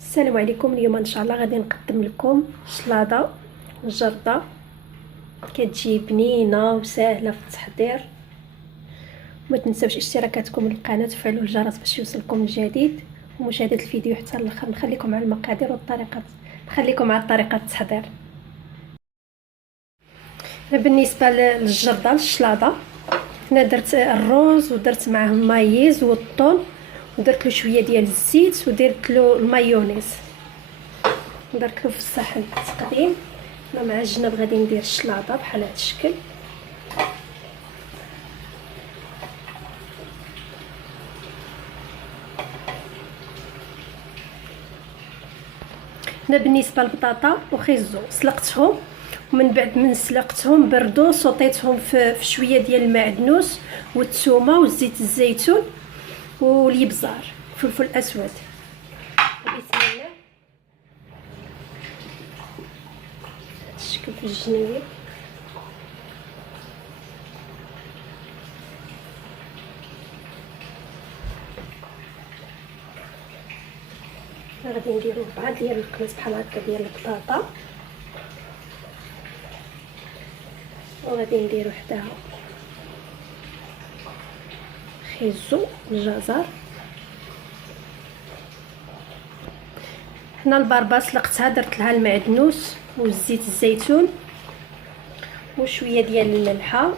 السلام عليكم. اليوم ان شاء الله غادي نقدم لكم شلاضه جرده كتجي بنينه وسهله في التحضير. وما تنساوش اشتراكاتكم للقناه وتفعلوا الجرس باش يوصلكم الجديد ومشاهده الفيديو حتى الاخر. نخليكم على المقادير والطريقه، نخليكم على طريقه التحضير. بالنسبه للجرده الشلاضه، هنا درت الرز ودرت معاه المايز والطون ودرت له شويه ديال الزيت ودرت له المايونيز ودرت له في الصحن التقديم. انا مع الجناب غادي ندير الشلاضه بحال هذا الشكل. هنا بالنسبه للبطاطا وخيزو سلقتهم، ومن بعد من سلقتهم بردوا صوطيتهم في شويه ديال المعدنوس والثومه وزيت الزيتون والابزار فلفل اسود. بسم الله. الشكل في الجنيه غادي نديرو 4 ديال القناص بحال هكا ديال البطاطا، وغادي نديرو حداها خيزو الجزر. هنا الباربه سلقتها درت لها المعدنوس وزيت الزيتون وشويه ديال الملحه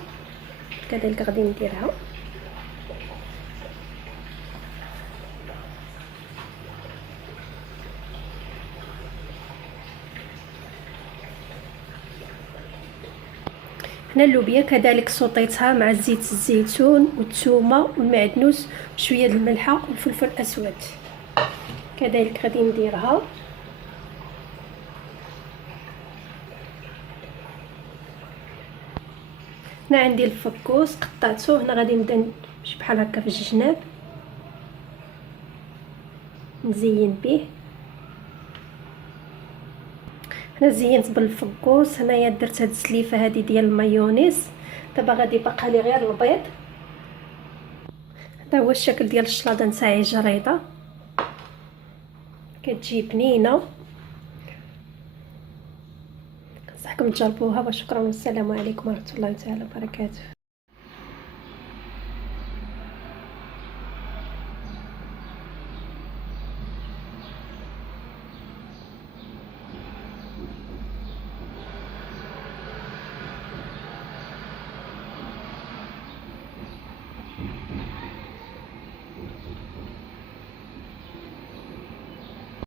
كذلك غادي نديرها. هنا اللوبيا كذلك صوطيتها مع زيت الزيتون والثومه والمعدنوس وشويه د الملحه والفلفل الاسود كذلك غادي نديرها. هنا عندي الفكوس قطعته، هنا غادي نبدا نمشي بحال هكا في الجناب نزين به. هنا زينت بالفكوس، هنايا درت هاد السليفه هذه ديال المايونيز. دابا غادي باقا لي غير البيض. هذا هو الشكل ديال الشلاضه نتاعي جريده كتجي بنينه. كنصحكم تجربوها وشكرا والسلام عليكم ورحمه الله تعالى وبركاته.